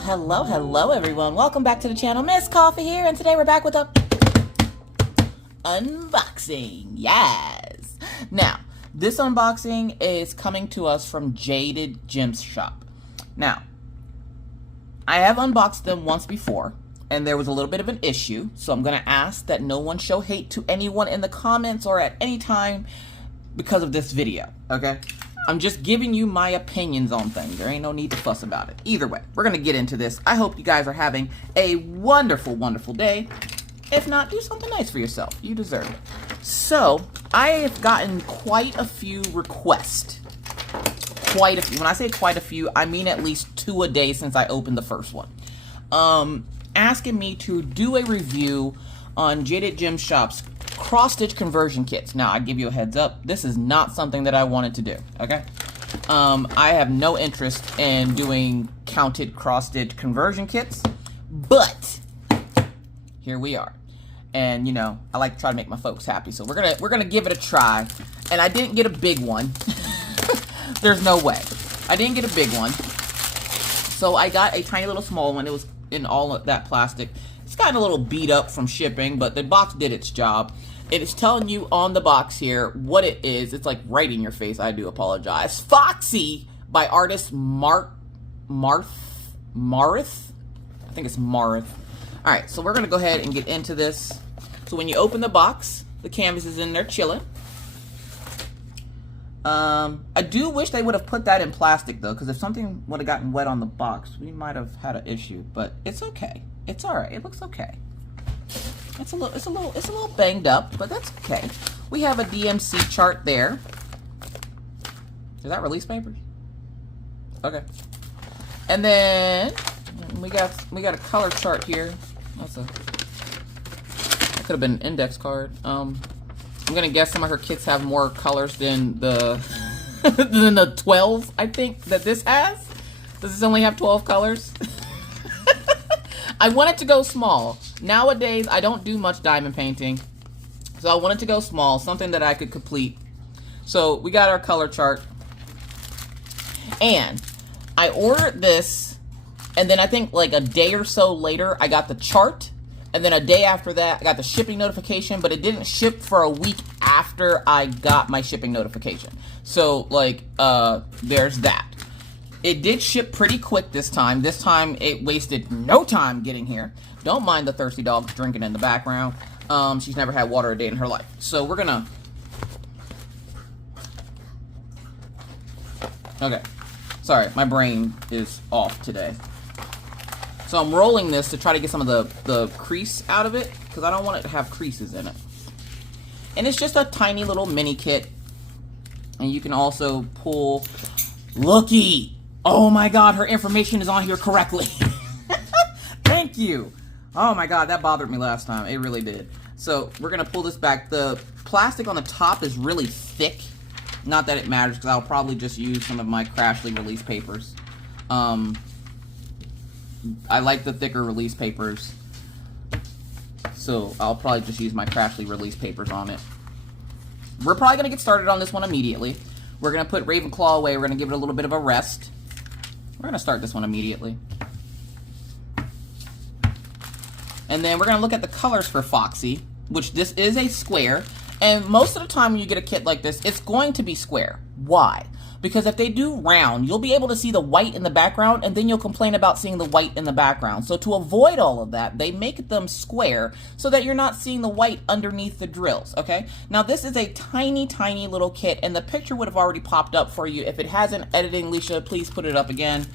Hello everyone. Welcome back to the channel. Miss Coffee here, and today we're back with a unboxing. Yes. Now, this unboxing is coming to us from Jaded Gem's shop. Now, I have unboxed them once before, and there was a little bit of an issue, so I'm going to ask that no one show hate to anyone in the comments or at any time because of this video, okay? I'm just giving you my opinions on things. There ain't no need to fuss about it. Either way, we're going to get into this. I hope you guys are having a wonderful, wonderful day. If not, do something nice for yourself. You deserve it. So, I have gotten quite a few requests. Quite a few. When I say quite a few, I mean at least 2 a day since I opened the first one. Asking me to do a review on Jaded Gem Shop's cross-stitch conversion kits. Now, I give you a heads up, this is not something that I wanted to do, okay? I have no interest in doing counted cross-stitch conversion kits, but here we are. And, you know, I like to try to make my folks happy, so we're gonna give it a try. And I didn't get a big one. There's no way. I didn't get a big one. So I got a tiny little small one. It was in all of that plastic. It's gotten a little beat up from shipping, but the box did its job. It is telling you on the box here what it is. It's like right in your face. I do apologize. Foxie by artist Marth. I think it's Marth. All right, so we're going to go ahead and get into this. So when you open the box, the canvas is in there chilling. I do wish they would have put that in plastic though, because if something would have gotten wet on the box, we might have had an issue, but it's okay. It's all right. It looks okay. It's a little banged up, but that's okay. We have a DMC chart there. Is that release papers? Okay. And then we got a color chart here. That could have been an index card. I'm gonna guess some of her kits have more colors than the than the 12, I think, that this has. Does this only have 12 colors? I want it to go small. Nowadays, I don't do much diamond painting, so I wanted to go small, something that I could complete. So we got our color chart, and I ordered this, and then I think like a day or so later, I got the chart, and then a day after that, I got the shipping notification, but it didn't ship for a week after I got my shipping notification. So, like, there's that. It did ship pretty quick this time. This time, it wasted no time getting here. Don't mind the thirsty dogs drinking in the background. She's never had water a day in her life. So, we're gonna... Okay. Sorry, my brain is off today. So, I'm rolling this to try to get some of the crease out of it, because I don't want it to have creases in it. And it's just a tiny little mini kit. And you can also pull... Looky! Oh my god, her information is on here correctly. Thank you. Oh my god, that bothered me last time. It really did. So, we're going to pull this back. The plastic on the top is really thick. Not that it matters, because I'll probably just use some of my Crashly release papers. I like the thicker release papers. So, I'll probably just use my Crashly release papers on it. We're probably going to get started on this one immediately. We're going to put Ravenclaw away. We're going to give it a little bit of a rest. We're going to start this one immediately. And then we're going to look at the colors for Foxie, which this is a square. And most of the time when you get a kit like this, it's going to be square. Why? Because if they do round, you'll be able to see the white in the background, and then you'll complain about seeing the white in the background. So to avoid all of that, they make them square so that you're not seeing the white underneath the drills, okay? Now, this is a tiny, tiny little kit, and the picture would have already popped up for you. If it hasn't, editing, Alicia, please put it up again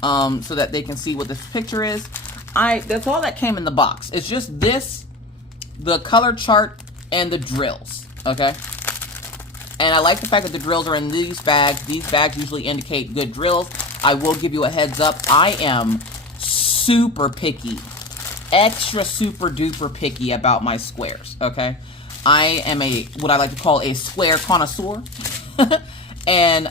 so that they can see what this picture is. That's all that came in the box. It's just this, the color chart, and the drills, okay? And I like the fact that the drills are in these bags. These bags usually indicate good drills. I will give you a heads up. I am super picky. Extra super duper picky about my squares, okay? I am what I like to call a square connoisseur. And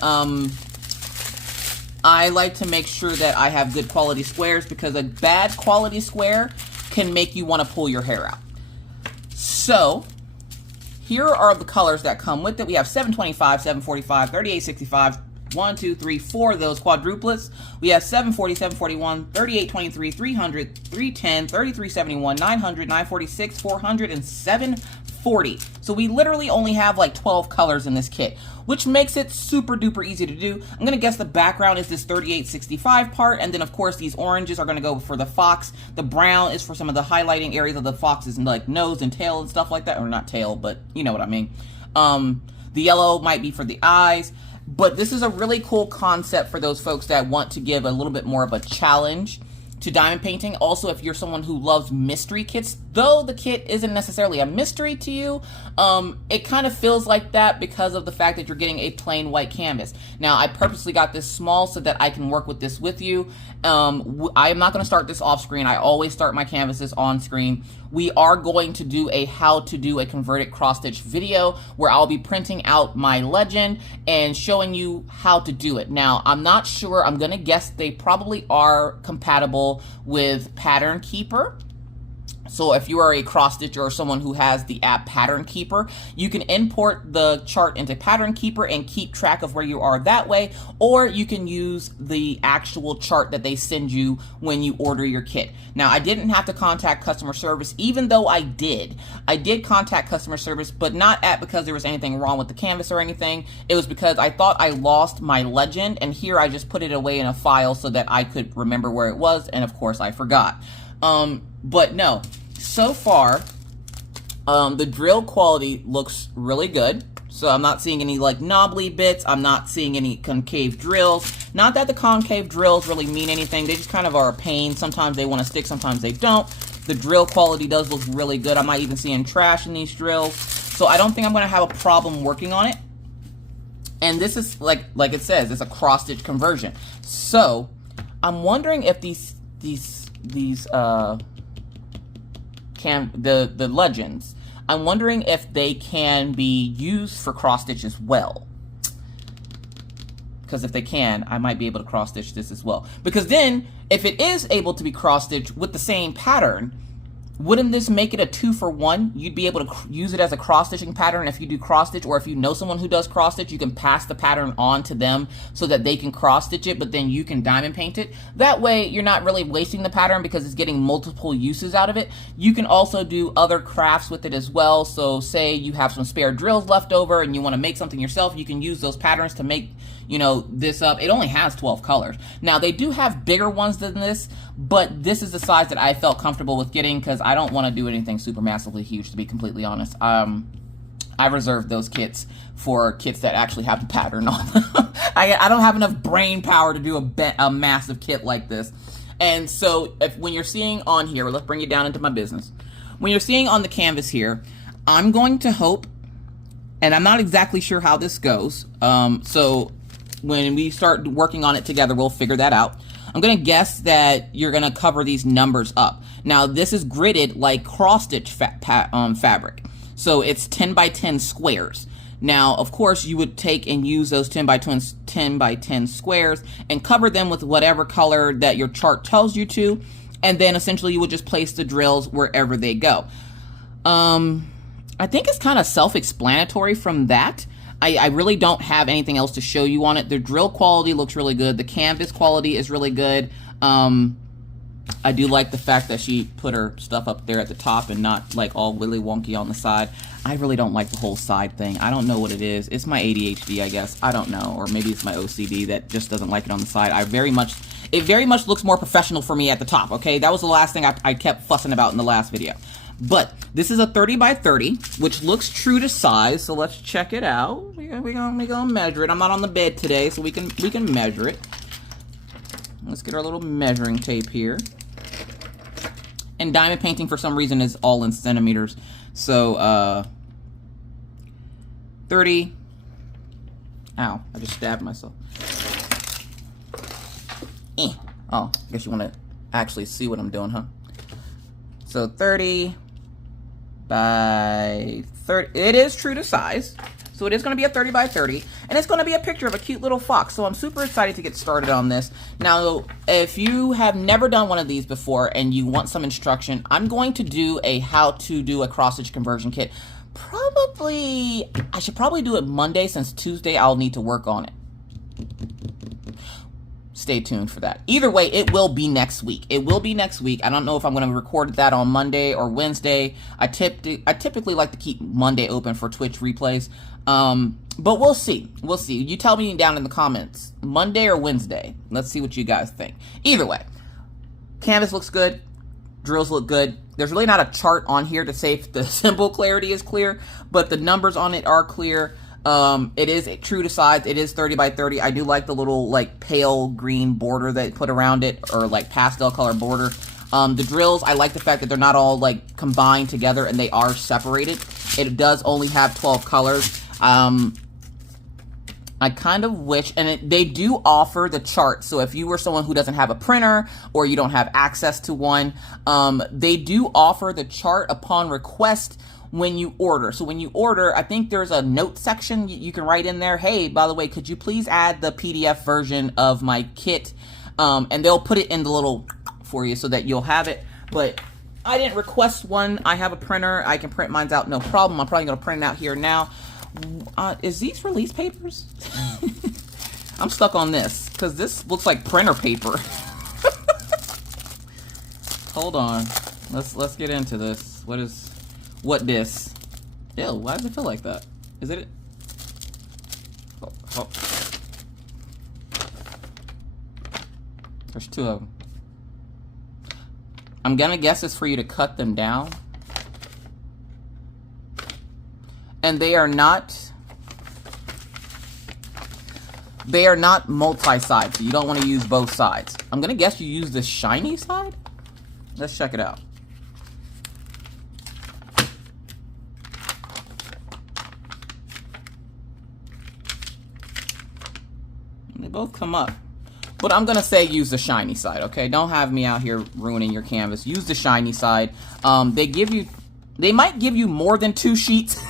I like to make sure that I have good quality squares, because a bad quality square can make you want to pull your hair out. So, here are the colors that come with it. We have 725, 745, 3865, 1, 2, 3, 4 of those quadruplets. We have 740, 741, 3823, 300, 310, 3371, 900, 946, 400, and 740. So we literally only have like 12 colors in this kit, which makes it super duper easy to do. I'm gonna guess the background is this 3865 part, and then of course these oranges are gonna go for the fox. The brown is for some of the highlighting areas of the fox's like nose and tail and stuff like that, or not tail, but you know what I mean. The yellow might be for the eyes. But this is a really cool concept for those folks that want to give a little bit more of a challenge to diamond painting. Also, if you're someone who loves mystery kits, though the kit isn't necessarily a mystery to you, it kind of feels like that because of the fact that you're getting a plain white canvas. Now, I purposely got this small so that I can work with this with you. I am not going to start this off screen. I always start my canvases on screen. We are going to do a how to do a converted cross stitch video where I'll be printing out my legend and showing you how to do it. Now, I'm not sure. I'm going to guess they probably are compatible with Pattern Keeper. So if you are a cross stitcher or someone who has the app Pattern Keeper, you can import the chart into Pattern Keeper and keep track of where you are that way, or you can use the actual chart that they send you when you order your kit. Now, I didn't have to contact customer service, even though I did. I did contact customer service, but not because there was anything wrong with the canvas or anything. It was because I thought I lost my legend, and here I just put it away in a file so that I could remember where it was, and of course I forgot. But no, so far, the drill quality looks really good. So I'm not seeing any like knobbly bits. I'm not seeing any concave drills. Not that the concave drills really mean anything. They just kind of are a pain. Sometimes they want to stick, sometimes they don't. The drill quality does look really good. I'm not even seeing trash in these drills. So I don't think I'm going to have a problem working on it. And this is like it says, it's a cross stitch conversion. So I'm wondering if the legends, I'm wondering if they can be used for cross stitch as well. Because if they can, I might be able to cross stitch this as well. Because then, if it is able to be cross stitched with the same pattern, wouldn't this make it a 2-for-1? You'd be able to use it as a cross-stitching pattern if you do cross-stitch, or if you know someone who does cross-stitch, you can pass the pattern on to them so that they can cross-stitch it, but then you can diamond paint it. That way, you're not really wasting the pattern because it's getting multiple uses out of it. You can also do other crafts with it as well. So say you have some spare drills left over and you want to make something yourself, you can use those patterns to make, you know, this up. It only has 12 colors. Now, they do have bigger ones than this, but this is the size that I felt comfortable with getting because I don't want to do anything super massively huge, to be completely honest. I reserved those kits for kits that actually have the pattern on them. I don't have enough brain power to do a massive kit like this. And so when you're seeing on here, let's bring it down into my business. When you're seeing on the canvas here, I'm going to hope, and I'm not exactly sure how this goes, so when we start working on it together, we'll figure that out. I'm going to guess that you're going to cover these numbers up. Now, this is gridded like cross-stitch fabric. So it's 10 by 10 squares. Now, of course, you would take and use those 10 by 10 squares and cover them with whatever color that your chart tells you to. And then essentially you would just place the drills wherever they go. I think it's kind of self-explanatory from that. I really don't have anything else to show you on it. The drill quality looks really good. The canvas quality is really good. I do like the fact that she put her stuff up there at the top and not like all willy wonky on the side. I really don't like the whole side thing. I don't know what it is. It's my ADHD, I guess. I don't know. Or maybe it's my OCD that just doesn't like it on the side. It very much looks more professional for me at the top, okay? That was the last thing I kept fussing about in the last video. But this is a 30 by 30, which looks true to size. So let's check it out. We're gonna measure it. I'm not on the bed today, so we can measure it. Let's get our little measuring tape here. And diamond painting, for some reason, is all in centimeters. So 30. Ow! I just stabbed myself. Oh, I guess you want to actually see what I'm doing, huh? So 30 by 30. It is true to size. So it is going to be a 30 by 30. And it's going to be a picture of a cute little fox. So I'm super excited to get started on this. Now, if you have never done one of these before and you want some instruction, I'm going to do a how to do a cross-stitch conversion kit I should probably do it Monday, since Tuesday I'll need to work on it. Stay tuned for that. Either way, it will be next week. It will be next week. I don't know if I'm going to record that on Monday or Wednesday. I typically like to keep Monday open for Twitch replays. But we'll see. We'll see. You tell me down in the comments, Monday or Wednesday. Let's see what you guys think. Either way, canvas looks good. Drills look good. There's really not a chart on here to say if the symbol clarity is clear, but the numbers on it are clear. It is true to size. It is 30 by 30. I do like the little like pale green border that put around it, or like pastel color border. The drills, I like the fact that they're not all like combined together and they are separated. It does only have 12 colors. I kind of wish, and they do offer the chart. So if you were someone who doesn't have a printer or you don't have access to one, they do offer the chart upon request when you order. So when you order, I think there's a note section you can write in there. Hey, by the way, could you please add the PDF version of my kit? And they'll put it in the little for you so that you'll have it. But I didn't request one. I have a printer. I can print mine out, no problem. I'm probably going to print it out here now. Is these release papers? I'm stuck on this because this looks like printer paper. Hold on, let's get into this. What this? Ew, why does it feel like that? Is it? Oh. There's two of them. I'm gonna guess it's for you to cut them down. And they are not multi-side, so you don't want to use both sides. I'm gonna guess you use the shiny side. Let's check it out. They both come up, but I'm gonna say use the shiny side. Okay, don't have me out here ruining your canvas. Use the shiny side. They might give you more than 2 sheets.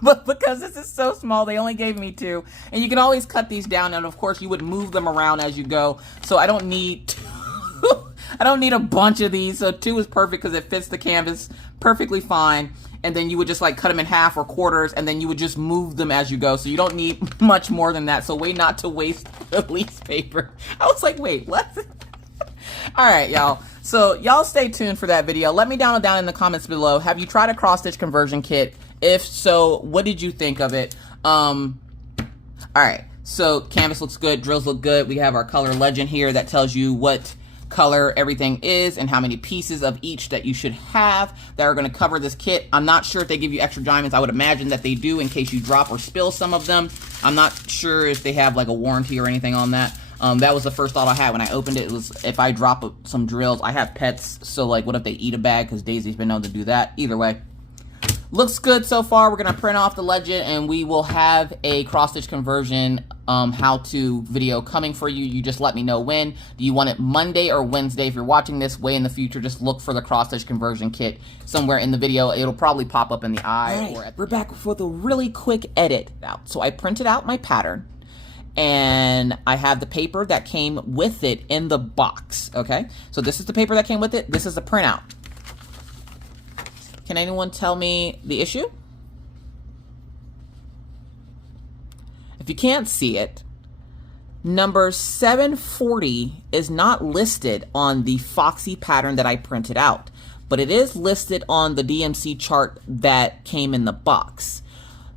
But because this is so small, they only gave me 2. And you can always cut these down, and of course you would move them around as you go. So I don't need I don't need a bunch of these. So 2 is perfect because it fits the canvas perfectly fine. And then you would just like cut them in half or quarters, and then you would just move them as you go. So you don't need much more than that. So way not to waste release paper. I was like, wait, what? All right, y'all. So y'all stay tuned for that video. Let me down in the comments below. Have you tried a cross-stitch conversion kit? If so, what did you think of it? All right, so canvas looks good, drills look good. We have our color legend here that tells you what color everything is and how many pieces of each that you should have that are going to cover this kit. I'm not sure if they give you extra diamonds. I would imagine that they do in case you drop or spill some of them. I'm not sure if they have like a warranty or anything on that. That was the first thought I had when I opened it. It was if I drop some drills. I have pets, so like what if they eat a bag, because Daisy's been known to do that. Either way, looks good so far. We're going to print off the legend, and we will have a cross-stitch conversion how-to video coming for you. You just let me know when. Do you want it Monday or Wednesday? If you're watching this way in the future, just look for the cross-stitch conversion kit somewhere in the video. It'll probably pop up in the eye. All right, we're back with a really quick edit out. So I printed out my pattern, and I have the paper that came with it in the box, okay? So this is the paper that came with it. This is the printout. Can anyone tell me the issue? If you can't see it, number 740 is not listed on the Foxie pattern that I printed out, but it is listed on the DMC chart that came in the box.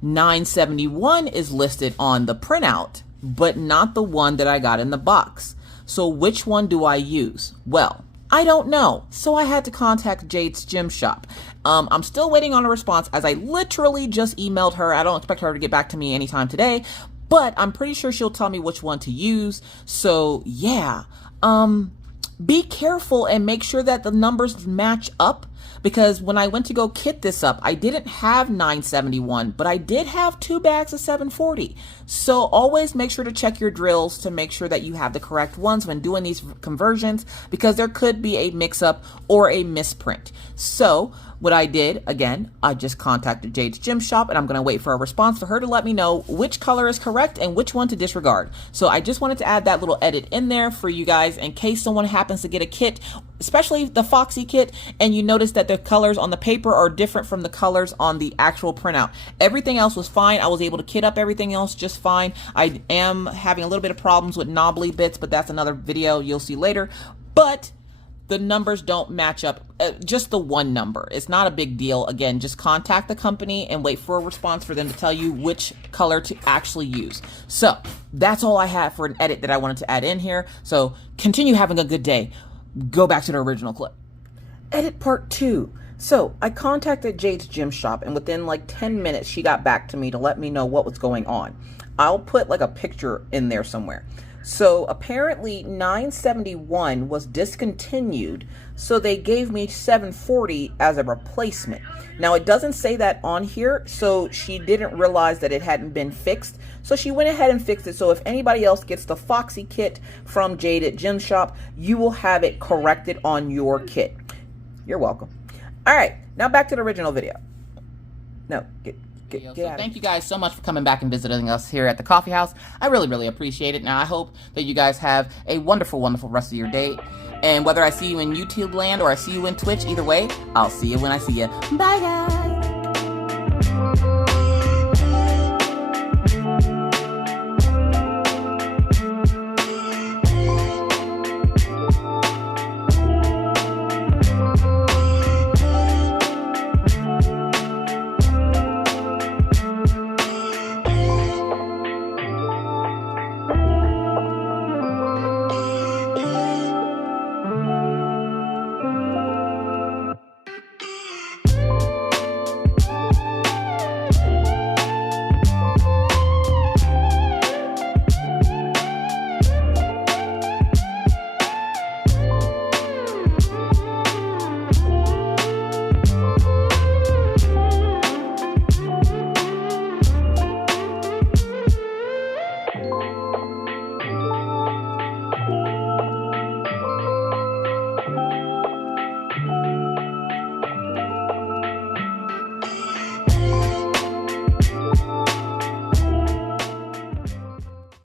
971 is listed on the printout, but not the one that I got in the box. So which one do I use? Well, I don't know, so I had to contact Jade's Gem Shop. I'm still waiting on a response, as I literally just emailed her. I don't expect her to get back to me anytime today, but I'm pretty sure she'll tell me which one to use. So yeah, be careful and make sure that the numbers match up, because when I went to go kit this up, I didn't have 971, but I did have 2 bags of 740. So always make sure to check your drills to make sure that you have the correct ones when doing these conversions, because there could be a mix-up or a misprint. So what I did, again, I just contacted Jade's Gem Shop, and I'm going to wait for a response for her to let me know which color is correct and which one to disregard. So I just wanted to add that little edit in there for you guys in case someone happens to get a kit especially the Foxie kit, and you notice that the colors on the paper are different from the colors on the actual printout. Everything else was fine. I was able to kit up everything else just fine. I am having a little bit of problems with knobbly bits, but that's another video you'll see later. But the numbers don't match up, just the one number. It's not a big deal. Again, just contact the company and wait for a response for them to tell you which color to actually use. So that's all I have for an edit that I wanted to add in here. So continue having a good day. Go back to the original clip. Edit part 2. So I contacted Jade's gym shop, and within like 10 minutes, she got back to me to let me know what was going on. I'll put like a picture in there somewhere. So apparently 971 was discontinued, so they gave me 740 as a replacement. Now it doesn't say that on here, so she didn't realize that it hadn't been fixed. So she went ahead and fixed it. So if anybody else gets the Foxie kit from Jaded Gym Shop, you will have it corrected on your kit. You're welcome. All right, now back to the original video. No, get So thank you guys so much for coming back and visiting us here at the coffee house. I really, really appreciate it. Now, I hope that you guys have a wonderful, wonderful rest of your day. And whether I see you in YouTube land or I see you in Twitch, either way, I'll see you when I see you. Bye, guys.